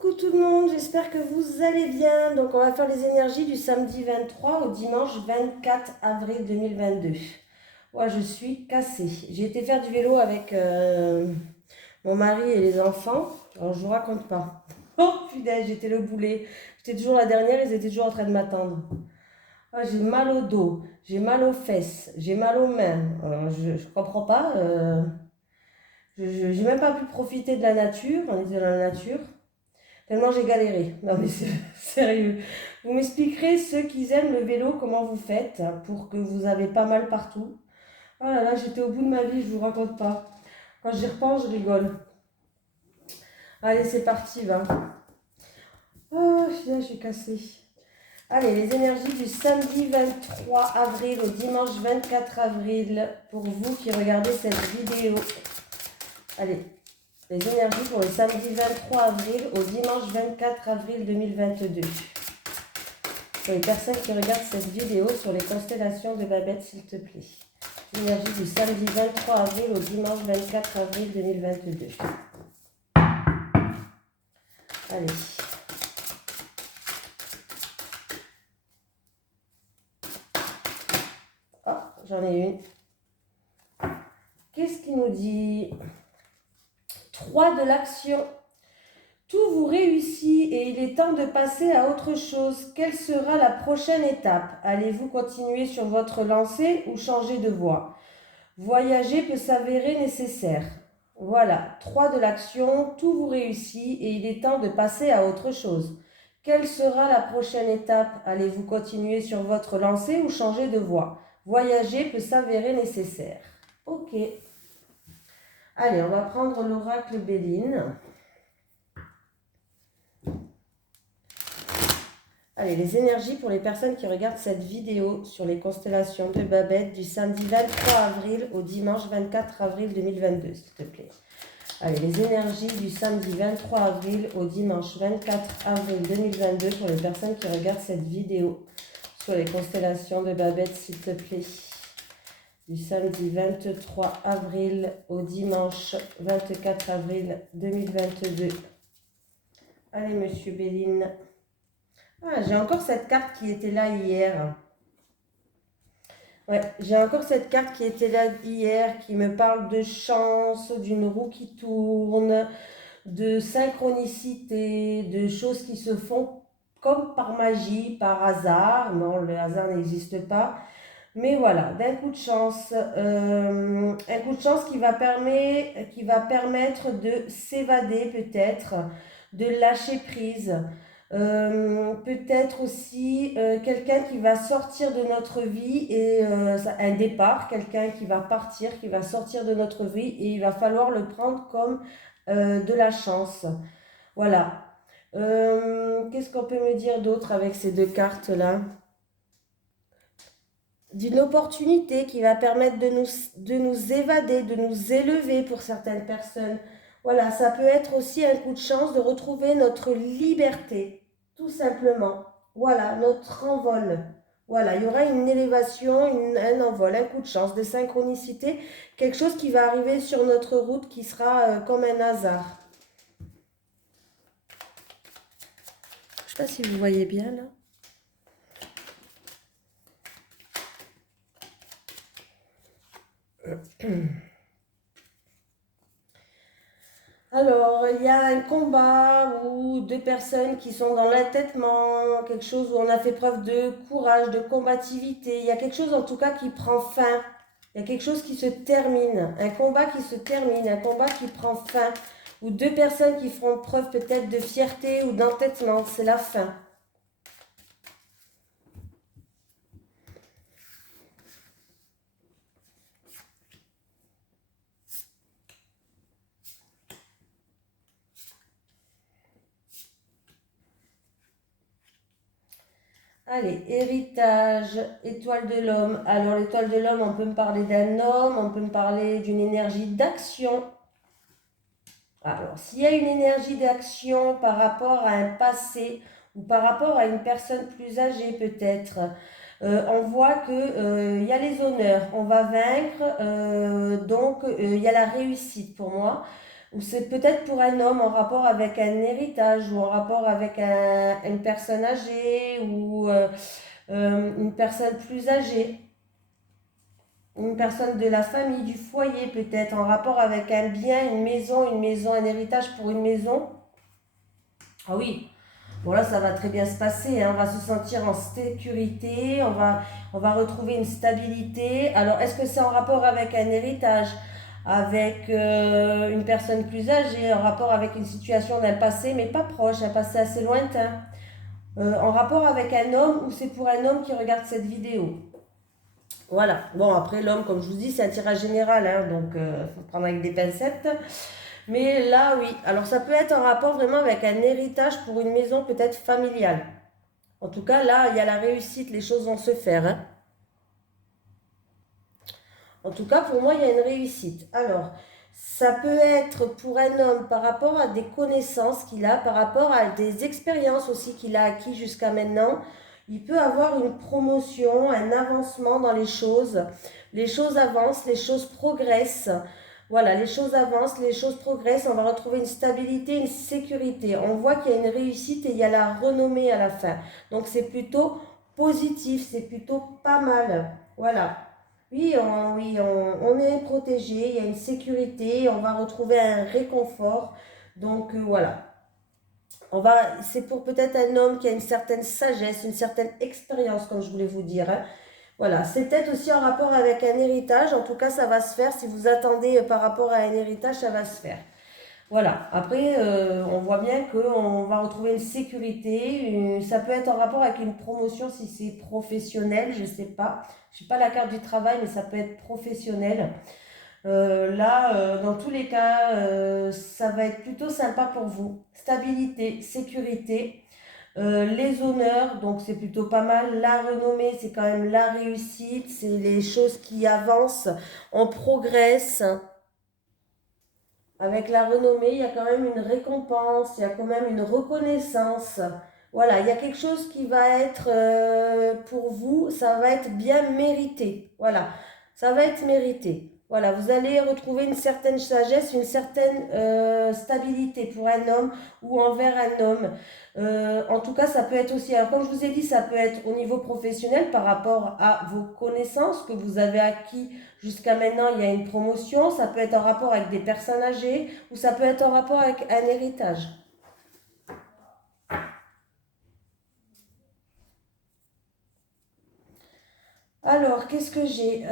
Coucou tout le monde, j'espère que vous allez bien. Donc on va faire les énergies du samedi 23 au dimanche 24 avril 2022. Moi je suis cassée. J'ai été faire du vélo avec mon mari et les enfants. Alors je vous raconte pas. Oh putain, j'étais le boulet. J'étais toujours la dernière, ils étaient toujours en train de m'attendre. Ah, j'ai mal au dos, j'ai mal aux fesses, j'ai mal aux mains. Je comprends pas. J'ai même pas pu profiter de la nature. On était dans la nature. Tellement j'ai galéré. Non mais c'est sérieux. Vous m'expliquerez, ceux qui aiment le vélo, comment vous faites pour que vous avez pas mal partout. Oh là là, j'étais au bout de ma vie, je vous raconte pas. Quand j'y repense, je rigole. Allez, c'est parti, va. Oh, je suis cassée. Allez, les énergies du samedi 23 avril au dimanche 24 avril pour vous qui regardez cette vidéo. Allez, les énergies pour le samedi 23 avril au dimanche 24 avril 2022. Pour les personnes qui regardent cette vidéo sur les constellations de Babette, s'il te plaît. L'énergie du samedi 23 avril au dimanche 24 avril 2022. Allez. Oh, j'en ai une. Qu'est-ce qu'il nous dit? 3 de l'action. Tout vous réussit et il est temps de passer à autre chose. Quelle sera la prochaine étape? Allez-vous continuer sur votre lancée ou changer de voie? Voyager peut s'avérer nécessaire. Voilà, 3 de l'action, tout vous réussit et il est temps de passer à autre chose. Quelle sera la prochaine étape? Allez-vous continuer sur votre lancée ou changer de voie? Voyager peut s'avérer nécessaire. Ok. Allez, on va prendre l'oracle Béline. Allez, les énergies pour les personnes qui regardent cette vidéo sur les constellations de Babette du samedi 23 avril au dimanche 24 avril 2022, s'il te plaît. Allez, les énergies du samedi 23 avril au dimanche 24 avril 2022 pour les personnes qui regardent cette vidéo sur les constellations de Babette, s'il te plaît. Du samedi 23 avril au dimanche 24 avril 2022. Allez, monsieur Béline. Ah, j'ai encore cette carte qui était là hier. Ouais, j'ai encore cette carte qui était là hier, qui me parle de chance, d'une roue qui tourne, de synchronicité, de choses qui se font comme par magie, par hasard. Non, le hasard n'existe pas. Mais voilà, d'un coup de chance, un coup de chance qui va permettre de s'évader peut-être, de lâcher prise. Peut-être aussi quelqu'un qui va sortir de notre vie et un départ, quelqu'un qui va partir, qui va sortir de notre vie et il va falloir le prendre comme de la chance. Voilà. Qu'est-ce qu'on peut me dire d'autre avec ces deux cartes-là? D'une opportunité qui va permettre de nous évader, de nous élever pour certaines personnes. Voilà, ça peut être aussi un coup de chance de retrouver notre liberté, tout simplement. Voilà, notre envol. Voilà, il y aura une élévation, un envol, un coup de chance, des synchronicités, quelque chose qui va arriver sur notre route qui sera comme un hasard. Je ne sais pas si vous voyez bien là. Alors, il y a un combat ou deux personnes qui sont dans l'entêtement, quelque chose où on a fait preuve de courage, de combativité. Il y a quelque chose en tout cas qui prend fin. Il y a quelque chose qui se termine. Un combat qui se termine, un combat qui prend fin. Ou deux personnes qui feront preuve peut-être de fierté ou d'entêtement. C'est la fin. Allez, héritage, étoile de l'homme. Alors, l'étoile de l'homme, on peut me parler d'un homme, on peut me parler d'une énergie d'action. Alors, s'il y a une énergie d'action par rapport à un passé ou par rapport à une personne plus âgée peut-être, on voit que y a les honneurs, on va vaincre, donc il y a la réussite pour moi. Ou c'est peut-être pour un homme en rapport avec un héritage ou en rapport avec une personne âgée ou une personne plus âgée, une personne de la famille, du foyer peut-être, en rapport avec un bien, une maison, un héritage pour une maison. Ah oui, bon là ça va très bien se passer, hein. On va se sentir en sécurité, on va retrouver une stabilité. Alors est-ce que c'est en rapport avec un héritage, avec une personne plus âgée, en rapport avec une situation d'un passé mais pas proche, un passé assez lointain, en rapport avec un homme ou c'est pour un homme qui regarde cette vidéo? Voilà. Bon, après, l'homme, comme je vous dis, c'est un tirage général, hein, donc il faut prendre avec des pincettes. Mais là, oui. Alors, ça peut être en rapport vraiment avec un héritage pour une maison peut-être familiale. En tout cas, là, il y a la réussite, les choses vont se faire, hein. En tout cas, pour moi, il y a une réussite. Alors, ça peut être pour un homme par rapport à des connaissances qu'il a, par rapport à des expériences aussi qu'il a acquis jusqu'à maintenant. Il peut avoir une promotion, un avancement dans les choses. Les choses avancent, les choses progressent. Voilà, les choses avancent, les choses progressent. On va retrouver une stabilité, une sécurité. On voit qu'il y a une réussite et il y a la renommée à la fin. Donc, c'est plutôt positif, c'est plutôt pas mal. Voilà. Oui, on est protégé, il y a une sécurité, on va retrouver un réconfort. Donc voilà. C'est pour peut-être un homme qui a une certaine sagesse, une certaine expérience, comme je voulais vous dire, hein. Voilà, c'est peut-être aussi en rapport avec un héritage. En tout cas, ça va se faire. Si vous attendez par rapport à un héritage, ça va se faire. Voilà, après, on voit bien qu'on va retrouver une sécurité, ça peut être en rapport avec une promotion si c'est professionnel, je ne sais pas. Je n'ai pas la carte du travail, mais ça peut être professionnel. Là, dans tous les cas, ça va être plutôt sympa pour vous. Stabilité, sécurité, les honneurs, donc c'est plutôt pas mal. La renommée, c'est quand même la réussite, c'est les choses qui avancent, on progresse. Avec la renommée, il y a quand même une récompense, il y a quand même une reconnaissance. Voilà, il y a quelque chose qui va être pour vous, ça va être bien mérité. Voilà, ça va être mérité. Voilà, vous allez retrouver une certaine sagesse, une certaine stabilité pour un homme ou envers un homme. En tout cas, ça peut être aussi, alors comme je vous ai dit, ça peut être au niveau professionnel par rapport à vos connaissances que vous avez acquis jusqu'à maintenant. Il y a une promotion, ça peut être en rapport avec des personnes âgées ou ça peut être en rapport avec un héritage. Alors, qu'est-ce que j'ai?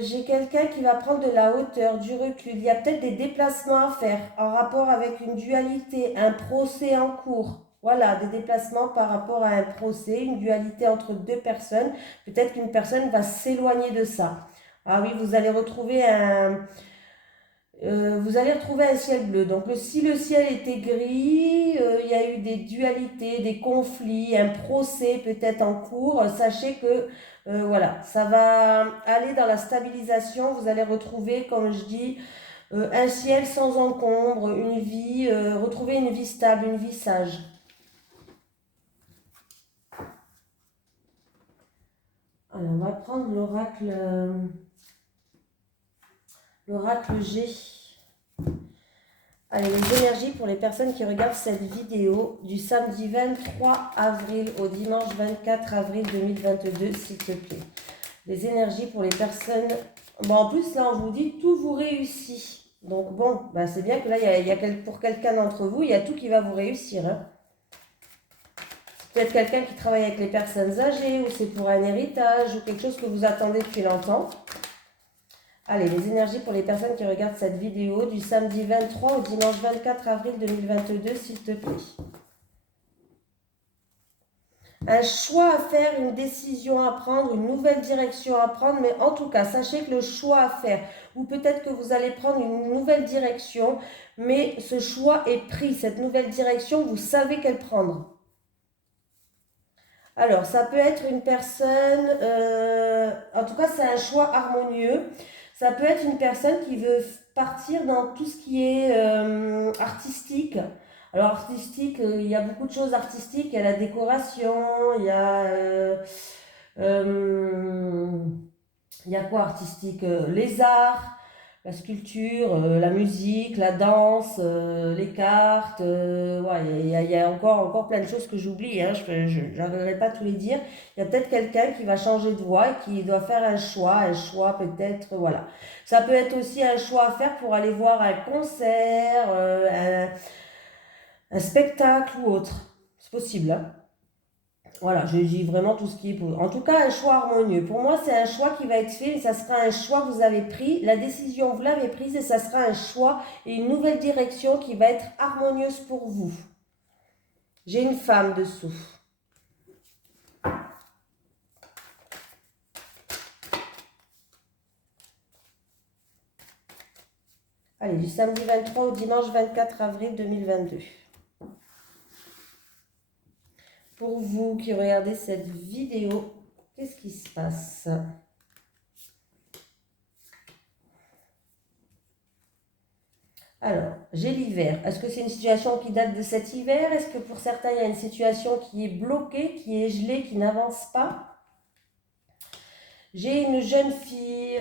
J'ai quelqu'un qui va prendre de la hauteur, du recul. Il y a peut-être des déplacements à faire en rapport avec une dualité, un procès en cours. Voilà, des déplacements par rapport à un procès, une dualité entre deux personnes. Peut-être qu'une personne va s'éloigner de ça. Ah oui, vous allez retrouver un ciel bleu. Donc, si le ciel était gris, il y a eu des dualités, des conflits, un procès peut-être en cours. Sachez que voilà, ça va aller dans la stabilisation. Vous allez retrouver, comme je dis, un ciel sans encombre, une vie, retrouver une vie stable, une vie sage. Alors, on va prendre l'oracle G. Allez, les énergies pour les personnes qui regardent cette vidéo du samedi 23 avril au dimanche 24 avril 2022, s'il te plaît. Les énergies pour les personnes... Bon, en plus, là, on vous dit tout vous réussit. Donc, bon, bah, c'est bien que là, pour quelqu'un d'entre vous, il y a tout qui va vous réussir, hein. C'est peut-être quelqu'un qui travaille avec les personnes âgées, ou c'est pour un héritage, ou quelque chose que vous attendez depuis longtemps. Allez, les énergies pour les personnes qui regardent cette vidéo du samedi 23 au dimanche 24 avril 2022, s'il te plaît. Un choix à faire, une décision à prendre, une nouvelle direction à prendre, mais en tout cas, sachez que le choix à faire, ou peut-être que vous allez prendre une nouvelle direction, mais ce choix est pris, cette nouvelle direction, vous savez quelle prendre. Alors, ça peut être une personne, en tout cas, c'est un choix harmonieux. Ça peut être une personne qui veut partir dans tout ce qui est artistique. Alors, artistique, il y a beaucoup de choses artistiques. Il y a la décoration, il y a, euh, il y a quoi artistique? Les arts, la sculpture, la musique, la danse, les cartes. Ouais, il y a encore plein de choses que j'oublie, hein, je n'arriverai pas à tous les dire. Il y a peut-être quelqu'un qui va changer de voie et qui doit faire un choix peut-être, voilà. Ça peut être aussi un choix à faire pour aller voir un concert, un spectacle ou autre. C'est possible, hein. Voilà, je dis vraiment tout ce qui est pour. En tout cas, un choix harmonieux. Pour moi, c'est un choix qui va être fait, mais ça sera un choix que vous avez pris. La décision, vous l'avez prise et ça sera un choix et une nouvelle direction qui va être harmonieuse pour vous. J'ai une femme dessous. Allez, du samedi 23 au dimanche 24 avril 2022. Pour vous qui regardez cette vidéo, qu'est-ce qui se passe ? Alors, j'ai l'hiver. Est-ce que c'est une situation qui date de cet hiver? Est-ce que pour certains, il y a une situation qui est bloquée, qui est gelée, qui n'avance pas? J'ai une jeune fille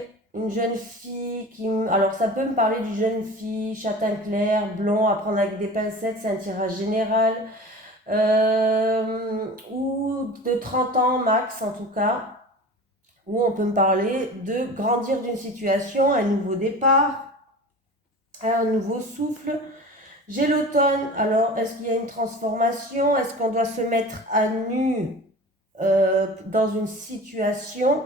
qui... Alors, ça peut me parler d'une jeune fille, châtain clair, blond, à prendre avec des pincettes, c'est un tirage général. Ou de 30 ans max, en tout cas. Où on peut me parler de grandir d'une situation, un nouveau départ, un nouveau souffle. J'ai l'automne, alors est-ce qu'il y a une transformation? Est-ce qu'on doit se mettre à nu dans une situation?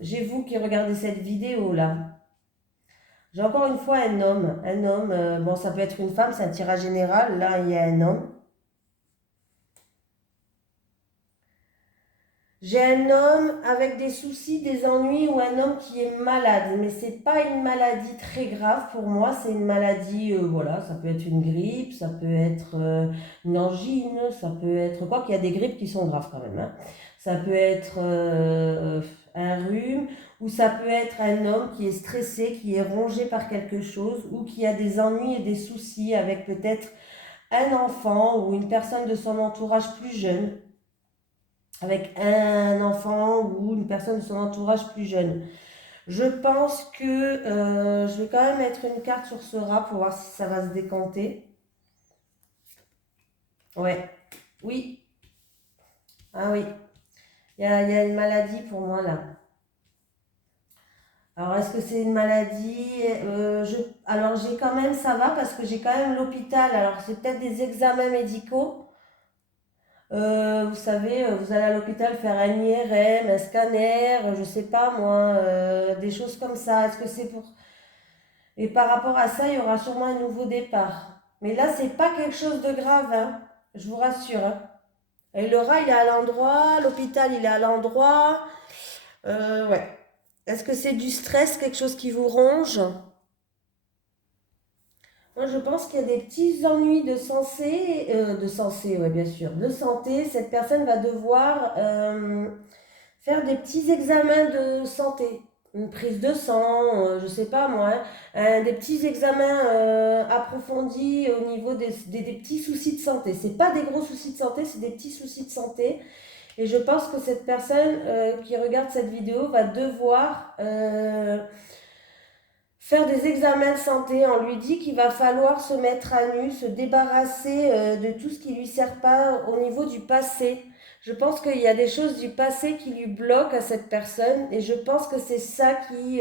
J'ai vous qui regardez cette vidéo là. J'ai encore une fois un homme. Bon ça peut être une femme, c'est un tirage général. Là il y a un homme. J'ai un homme avec des soucis, des ennuis ou un homme qui est malade. Mais c'est pas une maladie très grave pour moi. C'est une maladie, voilà, ça peut être une grippe, ça peut être une angine, ça peut être quoi qu'il y a des grippes qui sont graves quand même, hein. Ça peut être un rhume ou ça peut être un homme qui est stressé, qui est rongé par quelque chose ou qui a des ennuis et des soucis avec peut-être un enfant ou une personne de son entourage plus jeune avec un enfant ou une personne de son entourage plus jeune. Je pense que je vais quand même mettre une carte sur ce rat pour voir si ça va se décanter. Ouais, oui, ah oui, il y a une maladie pour moi là. Alors, est-ce que c'est une maladie? Alors, j'ai quand même, ça va parce que j'ai quand même l'hôpital. Alors, c'est peut-être des examens médicaux. Vous savez, vous allez à l'hôpital faire un IRM, un scanner, je sais pas moi, des choses comme ça. Est-ce que c'est pour... Et par rapport à ça, il y aura sûrement un nouveau départ. Mais là, c'est pas quelque chose de grave, hein. Je vous rassure, hein. Et le rat, il est à l'endroit, l'hôpital, il est à l'endroit. Ouais. Est-ce que c'est du stress, quelque chose qui vous ronge? Moi, je pense qu'il y a des petits ennuis de sensé, ouais, bien sûr, de santé. Cette personne va devoir faire des petits examens de santé, une prise de sang, je sais pas moi, hein, des petits examens approfondis au niveau des petits soucis de santé. C'est pas des gros soucis de santé, c'est des petits soucis de santé. Et je pense que cette personne qui regarde cette vidéo va devoir faire des examens de santé. On lui dit qu'il va falloir se mettre à nu, se débarrasser de tout ce qui ne lui sert pas au niveau du passé. Je pense qu'il y a des choses du passé qui lui bloquent à cette personne et je pense que c'est ça qui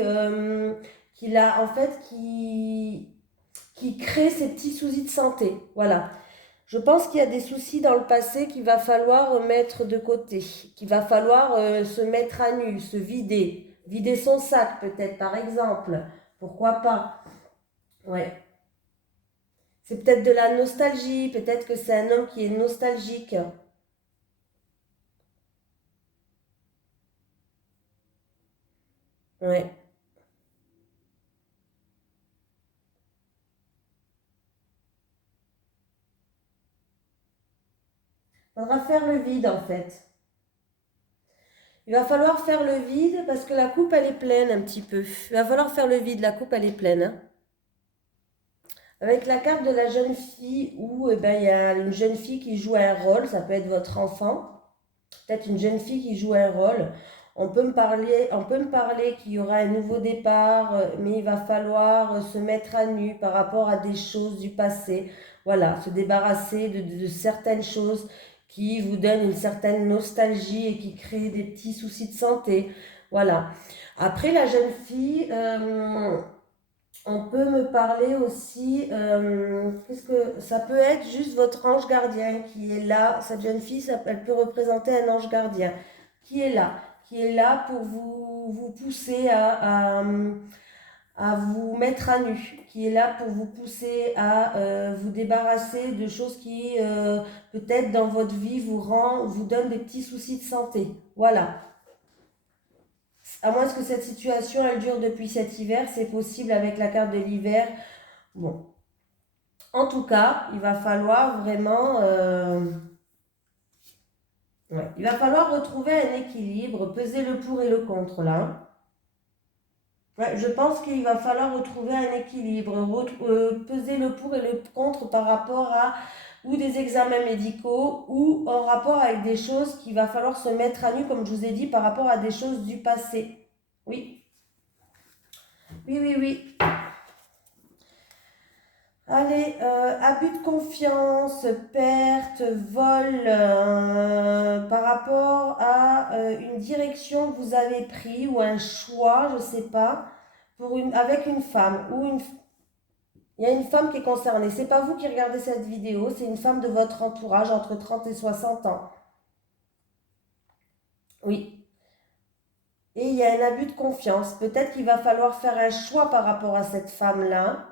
l'a en fait qui crée ces petits soucis de santé. Voilà. Je pense qu'il y a des soucis dans le passé qu'il va falloir mettre de côté, qu'il va falloir se mettre à nu, se vider son sac peut-être par exemple. Pourquoi pas? Ouais. C'est peut-être de la nostalgie, peut-être que c'est un homme qui est nostalgique. Ouais. Faudra faire le vide en fait. Il va falloir faire le vide parce que la coupe elle est pleine un petit peu. Il va falloir faire le vide, la coupe elle est pleine, hein. Avec la carte de la jeune fille où eh ben, il y a une jeune fille qui joue un rôle, ça peut être votre enfant, peut-être une jeune fille qui joue un rôle. On peut me parler qu'il y aura un nouveau départ, mais il va falloir se mettre à nu par rapport à des choses du passé. Voilà, se débarrasser de certaines choses qui vous donnent une certaine nostalgie et qui créent des petits soucis de santé. Voilà. Après, la jeune fille, on peut me parler aussi, qu'est-ce que ça peut être juste votre ange gardien qui est là. Cette jeune fille, elle peut représenter un ange gardien qui est là pour vous pousser à vous mettre à nu, qui est là pour vous pousser à vous débarrasser de choses qui peut-être dans votre vie vous donnent des petits soucis de santé. Voilà. À moins que cette situation elle dure depuis cet hiver, c'est possible avec la carte de l'hiver. Bon, en tout cas, il va falloir vraiment, ouais, il va falloir retrouver un équilibre, peser le pour et le contre là. Ouais, je pense qu'il va falloir retrouver un équilibre, peser le pour et le contre par rapport à ou des examens médicaux ou en rapport avec des choses qu'il va falloir se mettre à nu, comme je vous ai dit, par rapport à des choses du passé. Oui, oui, oui, oui. Allez, abus de confiance, perte, vol, par rapport à une direction que vous avez pris ou un choix, je sais pas, avec une femme il y a une femme qui est concernée. C'est pas vous qui regardez cette vidéo, c'est une femme de votre entourage entre 30 et 60 ans. Oui. Et il y a un abus de confiance. Peut-être qu'il va falloir faire un choix par rapport à cette femme-là.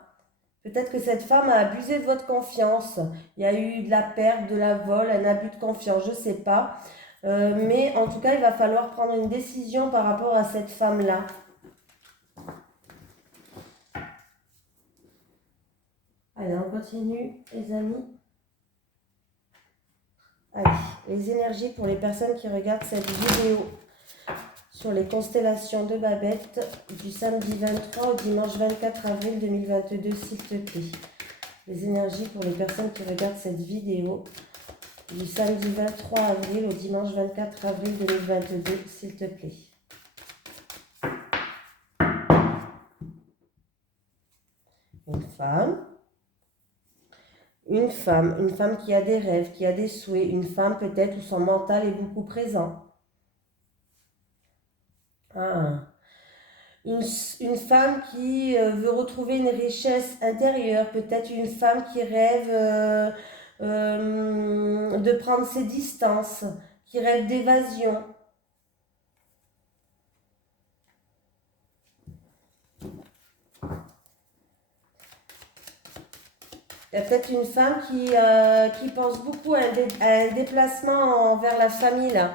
Peut-être que cette femme a abusé de votre confiance. Il y a eu de la perte, de la vol, un abus de confiance, je ne sais pas. Mais en tout cas, il va falloir prendre une décision par rapport à cette femme-là. Allez, on continue, les amis. Allez, les énergies pour les personnes qui regardent cette vidéo sur les constellations de Babette du samedi 23 au dimanche 24 avril 2022, s'il te plaît. Les énergies pour les personnes qui regardent cette vidéo du samedi 23 avril au dimanche 24 avril 2022, s'il te plaît. Une femme qui a des rêves, qui a des souhaits, une femme peut-être où son mental est beaucoup présent. Ah. Une femme qui veut retrouver une richesse intérieure, peut-être une femme qui rêve de prendre ses distances, qui rêve d'évasion. Il y a peut-être une femme qui pense beaucoup à un déplacement vers la famille là.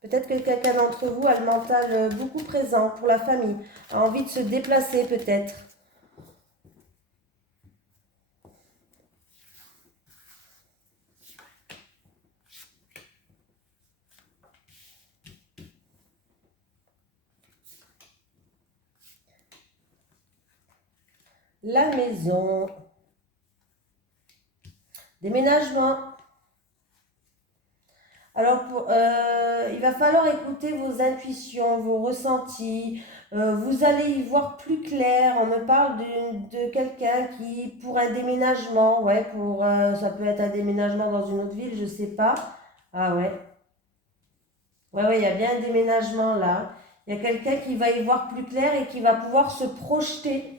Peut-être que quelqu'un d'entre vous a le mental beaucoup présent pour la famille, a envie de se déplacer peut-être. La maison. Déménagement. Alors, il va falloir écouter vos intuitions, vos ressentis. Vous allez y voir plus clair. On me parle de quelqu'un qui, pour un déménagement, ouais, ça peut être un déménagement dans une autre ville, je sais pas. Ah ouais. Ouais, ouais, il y a bien un déménagement là. Il y a quelqu'un qui va y voir plus clair et qui va pouvoir se projeter.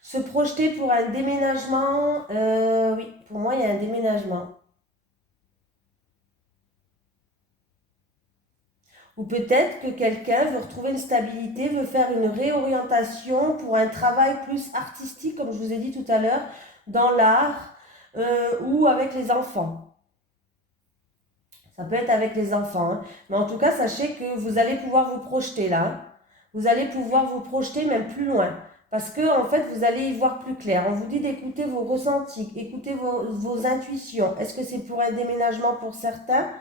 Se projeter pour un déménagement. Oui, pour moi, il y a un déménagement. Ou peut-être que quelqu'un veut retrouver une stabilité, veut faire une réorientation pour un travail plus artistique, comme je vous ai dit tout à l'heure, dans l'art ou avec les enfants. Ça peut être avec les enfants. Hein. Mais en tout cas, sachez que vous allez pouvoir vous projeter là. Hein. Vous allez pouvoir vous projeter même plus loin. Parce que, en fait, vous allez y voir plus clair. On vous dit d'écouter vos ressentis, écouter vos intuitions. Est-ce que c'est pour un déménagement pour certains?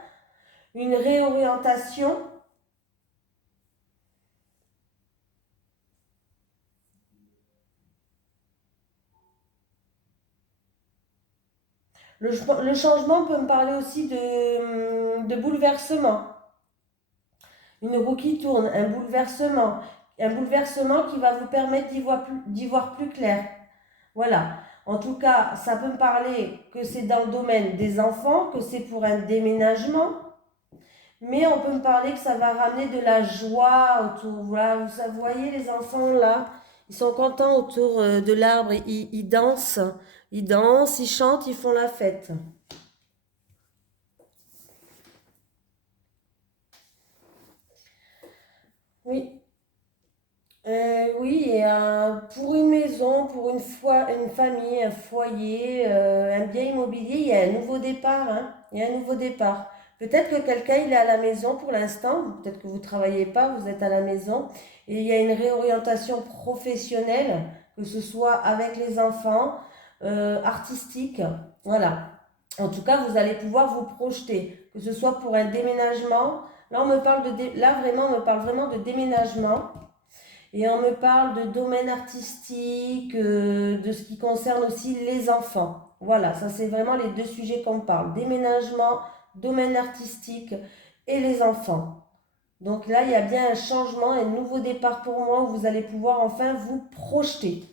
Une réorientation? Le changement peut me parler aussi de bouleversement. une roue qui tourne, un bouleversement qui va vous permettre d'y voir plus clair. Voilà. En tout cas, ça peut me parler que c'est dans le domaine des enfants, que c'est pour un déménagement, mais on peut me parler que ça va ramener de la joie autour. Voilà, vous voyez les enfants là, ils sont contents autour de l'arbre, ils dansent, ils chantent, ils font la fête. Oui. Oui, et pour une maison, pour une famille, un foyer, un bien immobilier, il y a un nouveau départ, hein. Il y a un nouveau départ. Peut-être que quelqu'un il est à la maison pour l'instant, peut-être que vous ne travaillez pas, vous êtes à la maison, et il y a une réorientation professionnelle, que ce soit avec les enfants, artistique, voilà. En tout cas, vous allez pouvoir vous projeter, que ce soit pour un déménagement. Là, là vraiment, on me parle vraiment de déménagement. Et on me parle de domaine artistique, de ce qui concerne aussi les enfants. Voilà, ça c'est vraiment les deux sujets qu'on parle. Déménagement, domaine artistique et les enfants. Donc là, il y a bien un changement, un nouveau départ pour moi où vous allez pouvoir enfin vous projeter.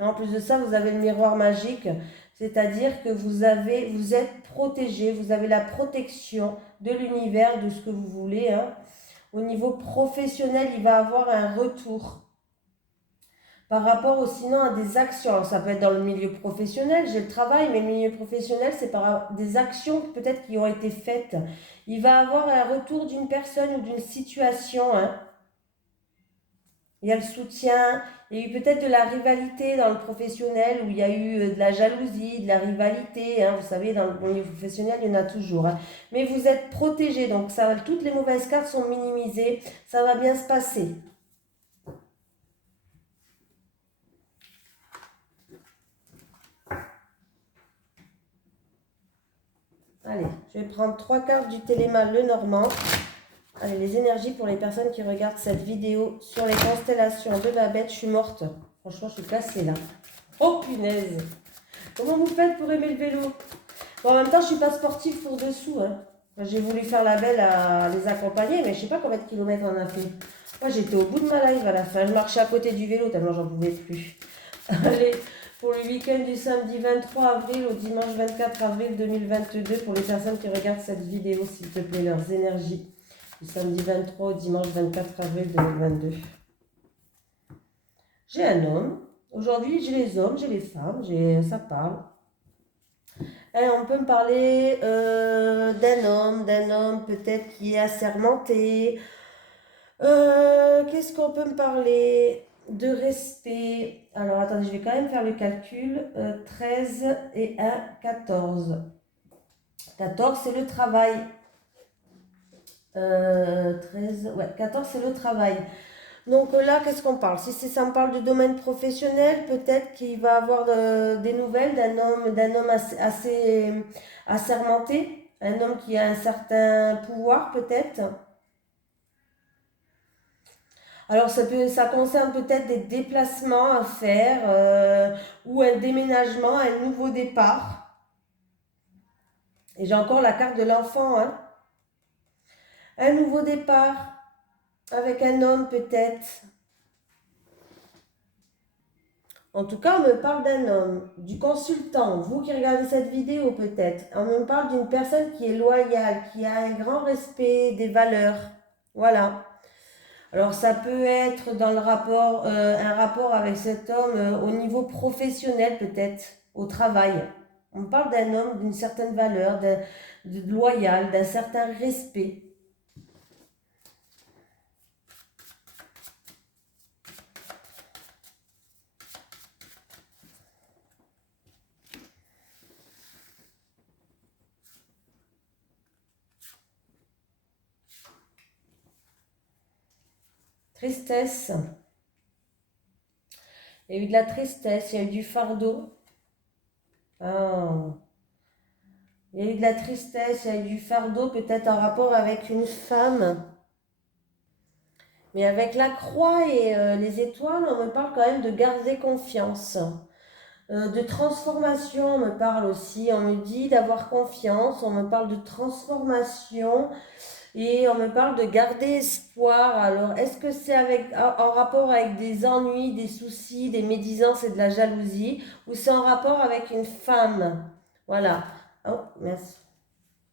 En plus de ça, vous avez le miroir magique, c'est-à-dire que vous êtes protégé, vous avez la protection de l'univers, de ce que vous voulez, hein. Au niveau professionnel, il va avoir un retour par rapport sinon à des actions. Alors, ça peut être dans le milieu professionnel, j'ai le travail, mais le milieu professionnel, c'est par des actions peut-être qui ont été faites. Il va avoir un retour d'une personne ou d'une situation, hein. Il y a le soutien, il y a eu peut-être de la rivalité dans le professionnel où il y a eu de la jalousie, de la rivalité, hein. Vous savez, dans le milieu professionnel, il y en a toujours, hein. Mais vous êtes protégé, donc toutes les mauvaises cartes sont minimisées, ça va bien se passer. Allez, je vais prendre 3 cartes du Téléma Lenormand. Allez, les énergies pour les personnes qui regardent cette vidéo sur les constellations de Babette. Je suis morte. Franchement, je suis cassée là. Oh punaise! Comment vous faites pour aimer le vélo? Bon, en même temps, je ne suis pas sportive pour dessous, hein. J'ai voulu faire la belle à les accompagner, mais je ne sais pas combien de kilomètres on a fait. Moi, j'étais au bout de ma life à la fin. Je marchais à côté du vélo tellement j'en pouvais plus. Allez, pour le week-end du samedi 23 avril au dimanche 24 avril 2022, pour les personnes qui regardent cette vidéo, s'il te plaît, leurs énergies. Du samedi 23 au dimanche 24 avril 2022. J'ai un homme. Aujourd'hui, j'ai les hommes, j'ai les femmes, ça parle. Et on peut me parler d'un homme peut-être qui est assermenté. Qu'est-ce qu'on peut me parler? De respect. Alors, attendez, je vais quand même faire le calcul. 13 et 1, 14. 14, c'est le travail. 13, ouais, 14, c'est le travail. Donc là, qu'est-ce qu'on parle? Si ça me parle de domaine professionnel, peut-être qu'il va avoir des nouvelles d'un homme assez assermenté, un homme qui a un certain pouvoir peut-être. Alors ça concerne peut-être des déplacements à faire ou un déménagement, un nouveau départ. Et j'ai encore la carte de l'enfant, hein. Un nouveau départ avec un homme peut-être. En tout cas, on me parle d'un homme, du consultant, vous qui regardez cette vidéo peut-être. On me parle d'une personne qui est loyale, qui a un grand respect des valeurs. Voilà. Alors ça peut être dans le rapport, un rapport avec cet homme au niveau professionnel peut-être, au travail. On me parle d'un homme d'une certaine valeur, de loyal, d'un certain respect. Tristesse. Il y a eu de la tristesse, il y a eu du fardeau. Ah. Il y a eu de la tristesse, il y a eu du fardeau, peut-être en rapport avec une femme. Mais avec la croix et les étoiles, on me parle quand même de garder confiance. De transformation, on me parle aussi. On me dit d'avoir confiance, on me parle de transformation et on me parle de garder espoir. Alors, est-ce que c'est en rapport avec des ennuis, des soucis, des médisances et de la jalousie ou c'est en rapport avec une femme? Voilà. Oh, merci.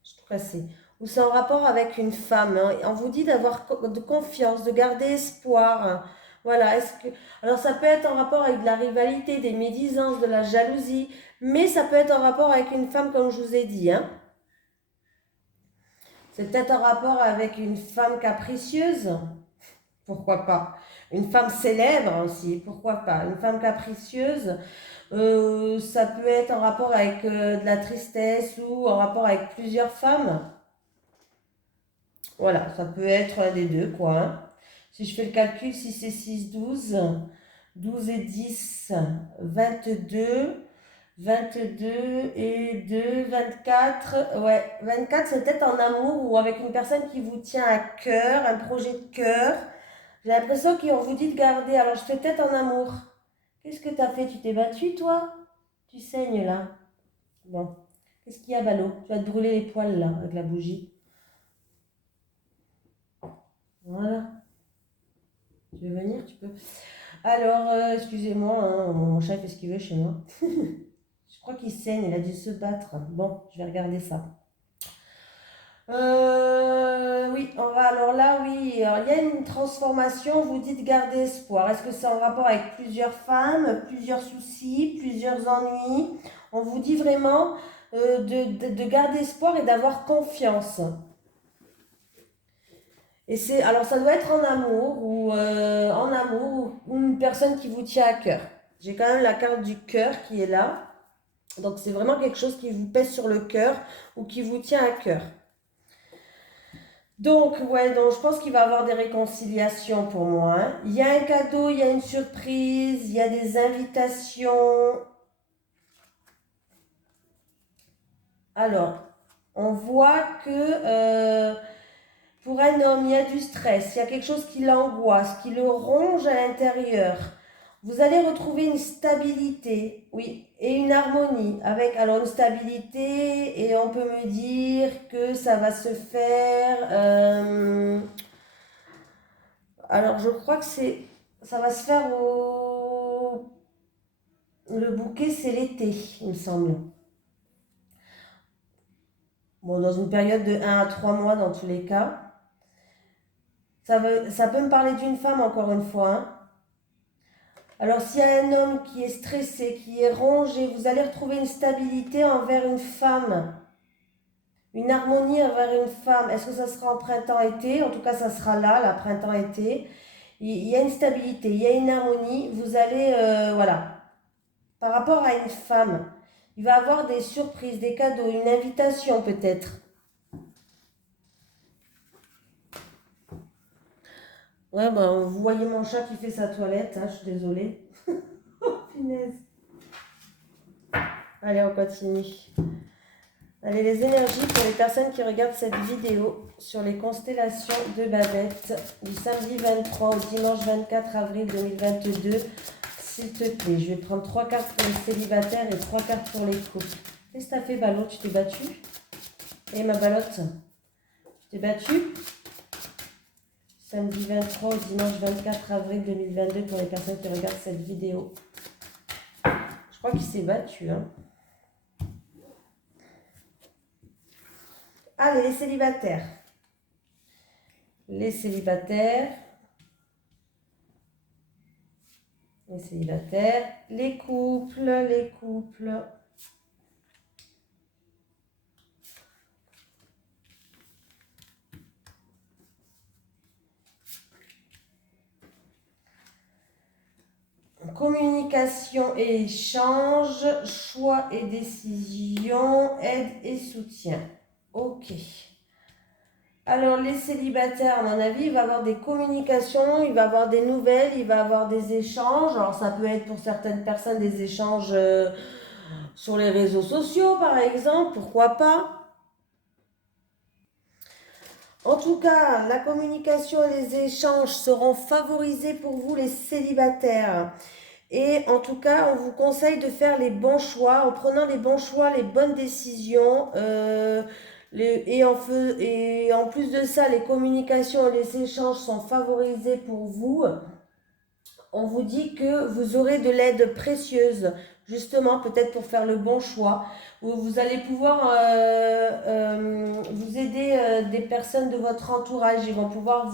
Je suis tout cassée. Ou c'est en rapport avec une femme, hein. On vous dit d'avoir de confiance, de garder espoir. Voilà. Alors, ça peut être en rapport avec de la rivalité, des médisances, de la jalousie, mais ça peut être en rapport avec une femme, comme je vous ai dit, hein. C'est peut-être en rapport avec une femme capricieuse. Pourquoi pas? Une femme célèbre aussi, pourquoi pas? Une femme capricieuse, ça peut être en rapport avec de la tristesse ou en rapport avec plusieurs femmes. Voilà, ça peut être un des deux, quoi, hein. Si je fais le calcul, si c'est 6, 12, 12 et 10, 22, 22 et 2, 24. Ouais, 24, c'est peut-être en amour ou avec une personne qui vous tient à cœur, un projet de cœur. J'ai l'impression qu'on vous dit de garder. Alors, je fais peut-être en amour. Qu'est-ce que tu as fait? Tu t'es battu, toi? Tu saignes, là. Bon. Qu'est-ce qu'il y a, ballot? Tu vas te brûler les poils, là, avec la bougie. Voilà. Tu veux venir? Tu peux. Alors, excusez-moi, hein, mon chat fait ce qu'il veut chez moi. Je crois qu'il saigne, il a dû se battre. Bon, je vais regarder ça. Oui, on va alors là, oui. Alors, il y a une transformation, vous dites garder espoir. Est-ce que c'est en rapport avec plusieurs femmes, plusieurs soucis, plusieurs ennuis? On vous dit vraiment de garder espoir et d'avoir confiance. Et alors ça doit être en amour ou une personne qui vous tient à cœur. J'ai quand même la carte du cœur qui est là. Donc c'est vraiment quelque chose qui vous pèse sur le cœur ou qui vous tient à cœur. Donc ouais, donc je pense qu'il va y avoir des réconciliations pour moi, hein. Il y a un cadeau, il y a une surprise, il y a des invitations. Alors, on voit que pour un homme, il y a du stress, il y a quelque chose qui l'angoisse, qui le ronge à l'intérieur. Vous allez retrouver une stabilité, oui, et une harmonie avec alors une stabilité et on peut me dire que ça va se faire. Alors je crois que ça va se faire au le bouquet c'est l'été, il me semble. Bon, dans une période de 1 à 3 mois dans tous les cas. Ça peut me parler d'une femme encore une fois, hein. Alors, s'il y a un homme qui est stressé, qui est rongé, vous allez retrouver une stabilité envers une femme, une harmonie envers une femme. Est-ce que ça sera en printemps-été? En tout cas, ça sera là, la printemps-été. Il y a une stabilité, il y a une harmonie. Vous allez, voilà, par rapport à une femme, il va avoir des surprises, des cadeaux, une invitation peut-être. Ouais, ben, vous voyez mon chat qui fait sa toilette, hein, je suis désolée. Oh, punaise. Allez, on continue. Allez, les énergies pour les personnes qui regardent cette vidéo sur les constellations de Babette du samedi 23 au dimanche 24 avril 2022. S'il te plaît, je vais prendre 3 cartes pour les célibataires et 3 cartes pour les couples. Qu'est-ce que t'as fait, Ballot? Tu t'es battu? Eh, ma ballotte, tu t'es battu? Samedi 23 au dimanche 24 avril 2022 pour les personnes qui regardent cette vidéo. Je crois qu'il s'est battu, hein. Allez, les célibataires. Les célibataires. Les célibataires. Les couples. Les couples. Communication et échange. Choix et décision. Aide et soutien. Ok. Alors, les célibataires, à mon avis, il va y avoir des communications, il va y avoir des nouvelles, il va y avoir des échanges. Alors, ça peut être pour certaines personnes des échanges sur les réseaux sociaux, par exemple, pourquoi pas. En tout cas, la communication et les échanges seront favorisés pour vous, les célibataires. Et en tout cas, on vous conseille de faire les bons choix, en prenant les bons choix, les bonnes décisions. Et en plus de ça, les communications et les échanges sont favorisés pour vous. On vous dit que vous aurez de l'aide précieuse, justement, peut-être pour faire le bon choix, où vous allez pouvoir vous aider des personnes de votre entourage. Ils vont pouvoir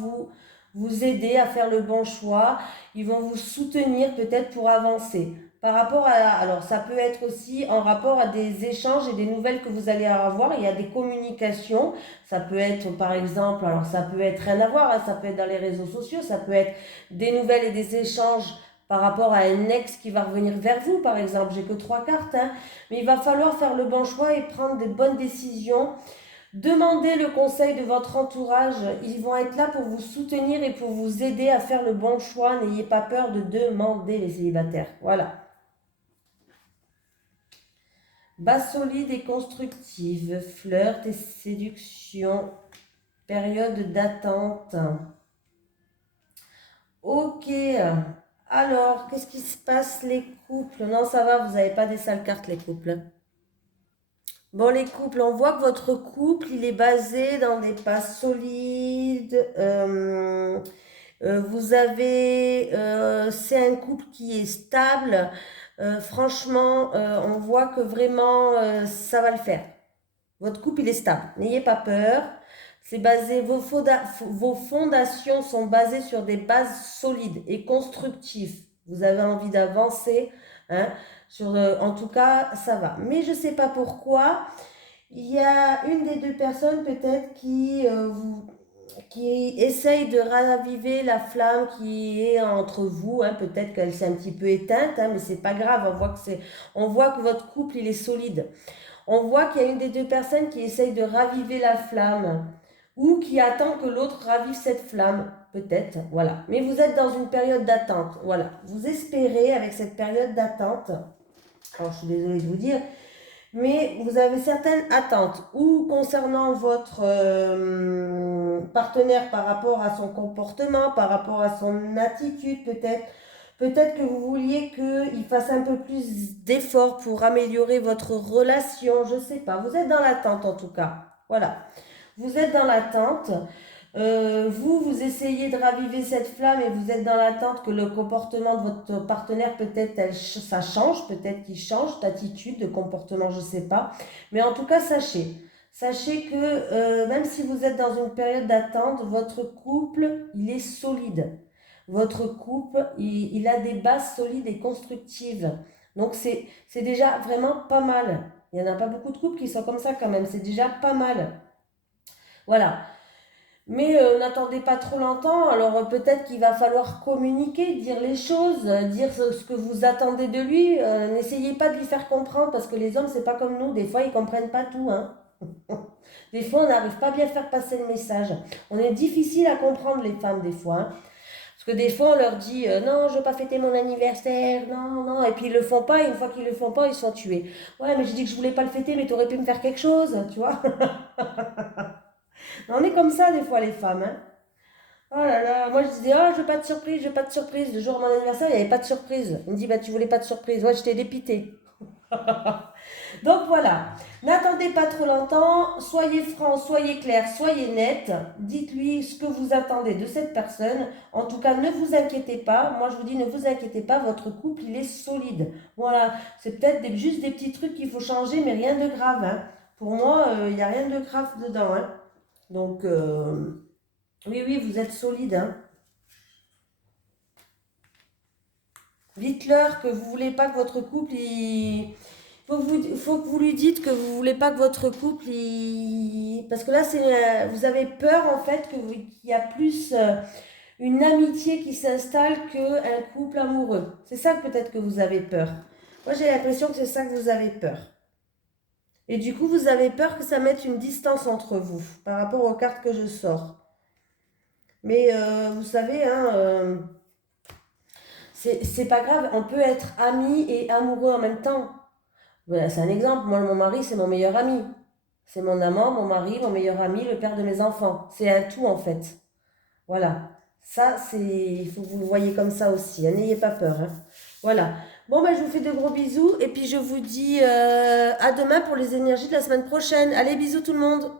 vous aider à faire le bon choix. Ils vont vous soutenir peut-être pour avancer. Par rapport à, alors ça peut être aussi en rapport à des échanges et des nouvelles que vous allez avoir. Il y a des communications. Ça peut être par exemple, alors ça peut être rien à voir, hein, ça peut être dans les réseaux sociaux, ça peut être des nouvelles et des échanges par rapport à un ex qui va revenir vers vous, par exemple. J'ai que 3 cartes, hein, mais il va falloir faire le bon choix et prendre des bonnes décisions. Demandez le conseil de votre entourage. Ils vont être là pour vous soutenir et pour vous aider à faire le bon choix. N'ayez pas peur de demander, les célibataires. Voilà. Base solide et constructive. Flirt et séduction. Période d'attente. Ok. Alors, qu'est-ce qui se passe les couples? Non, ça va, vous n'avez pas des sales cartes les couples. Bon, les couples, on voit que votre couple, il est basé dans des bases solides. C'est un couple qui est stable. Franchement, on voit que vraiment, ça va le faire. Votre couple, il est stable. N'ayez pas peur. C'est basé, vos fondations sont basées sur des bases solides et constructives. Vous avez envie d'avancer, hein, en tout cas, ça va. Mais je ne sais pas pourquoi. Il y a une des deux personnes peut-être qui essaye de raviver la flamme qui est entre vous, hein. Peut-être qu'elle s'est un petit peu éteinte, hein, mais c'est pas grave. On voit que votre couple il est solide. On voit qu'il y a une des deux personnes qui essaye de raviver la flamme ou qui attend que l'autre ravive cette flamme, peut-être, voilà. Mais vous êtes dans une période d'attente, voilà. Vous espérez avec cette période d'attente, alors je suis désolée de vous dire, mais vous avez certaines attentes ou concernant votre partenaire par rapport à son comportement, par rapport à son attitude peut-être. Peut-être que vous vouliez qu'il fasse un peu plus d'efforts pour améliorer votre relation, je ne sais pas. Vous êtes dans l'attente en tout cas. Voilà. Vous êtes dans l'attente. Vous essayez de raviver cette flamme et vous êtes dans l'attente que le comportement de votre partenaire, peut-être ça change, peut-être qu'il change d'attitude, de comportement, je ne sais pas. Mais en tout cas, sachez que même si vous êtes dans une période d'attente, votre couple, il est solide. Votre couple, il a des bases solides et constructives. Donc c'est déjà vraiment pas mal. Il n'y en a pas beaucoup de couples qui sont comme ça quand même. C'est déjà pas mal. Voilà. Mais n'attendez pas trop longtemps, alors peut-être qu'il va falloir communiquer, dire les choses, dire ce que vous attendez de lui. N'essayez pas de lui faire comprendre parce que les hommes, c'est pas comme nous, des fois ils comprennent pas tout, hein. Des fois on n'arrive pas bien à faire passer le message. On est difficile à comprendre les femmes des fois, hein. Parce que des fois on leur dit non, je veux pas fêter mon anniversaire, non, non, et puis ils le font pas, et une fois qu'ils le font pas, ils sont tués. Ouais, mais j'ai dit que je voulais pas le fêter, mais tu aurais pu me faire quelque chose, tu vois. On est comme ça des fois les femmes, hein. Oh là là, moi je disais, oh je veux pas de surprise, je veux pas de surprise. Le jour de mon anniversaire, il n'y avait pas de surprise. Il me dit, bah tu voulais pas de surprise. Ouais, j'étais dépitée. Donc voilà, n'attendez pas trop longtemps, soyez franc, soyez clair, soyez net. Dites-lui ce que vous attendez de cette personne. En tout cas, ne vous inquiétez pas. Moi je vous dis, ne vous inquiétez pas, votre couple il est solide. Voilà, c'est peut-être juste des petits trucs qu'il faut changer, mais rien de grave, hein. Pour moi, il n'y a rien de grave dedans, hein. Donc, oui, oui, vous êtes solide, hein. Dites-leur que vous voulez pas que votre couple, faut que vous lui dites que vous voulez pas que votre couple, parce que là, vous avez peur, en fait, qu'il y a plus une amitié qui s'installe qu'un couple amoureux. C'est ça peut-être que vous avez peur. Moi, j'ai l'impression que c'est ça que vous avez peur. Et du coup, vous avez peur que ça mette une distance entre vous par rapport aux cartes que je sors. Mais vous savez, hein, c'est pas grave, on peut être amis et amoureux en même temps. Voilà, c'est un exemple. Moi, mon mari, c'est mon meilleur ami. C'est mon amant, mon mari, mon meilleur ami, le père de mes enfants. C'est un tout en fait. Voilà. Ça, il faut que vous le voyez comme ça aussi, hein. N'ayez pas peur, hein. Voilà. Bon, bah, je vous fais de gros bisous et puis je vous dis à demain pour les énergies de la semaine prochaine. Allez, bisous tout le monde.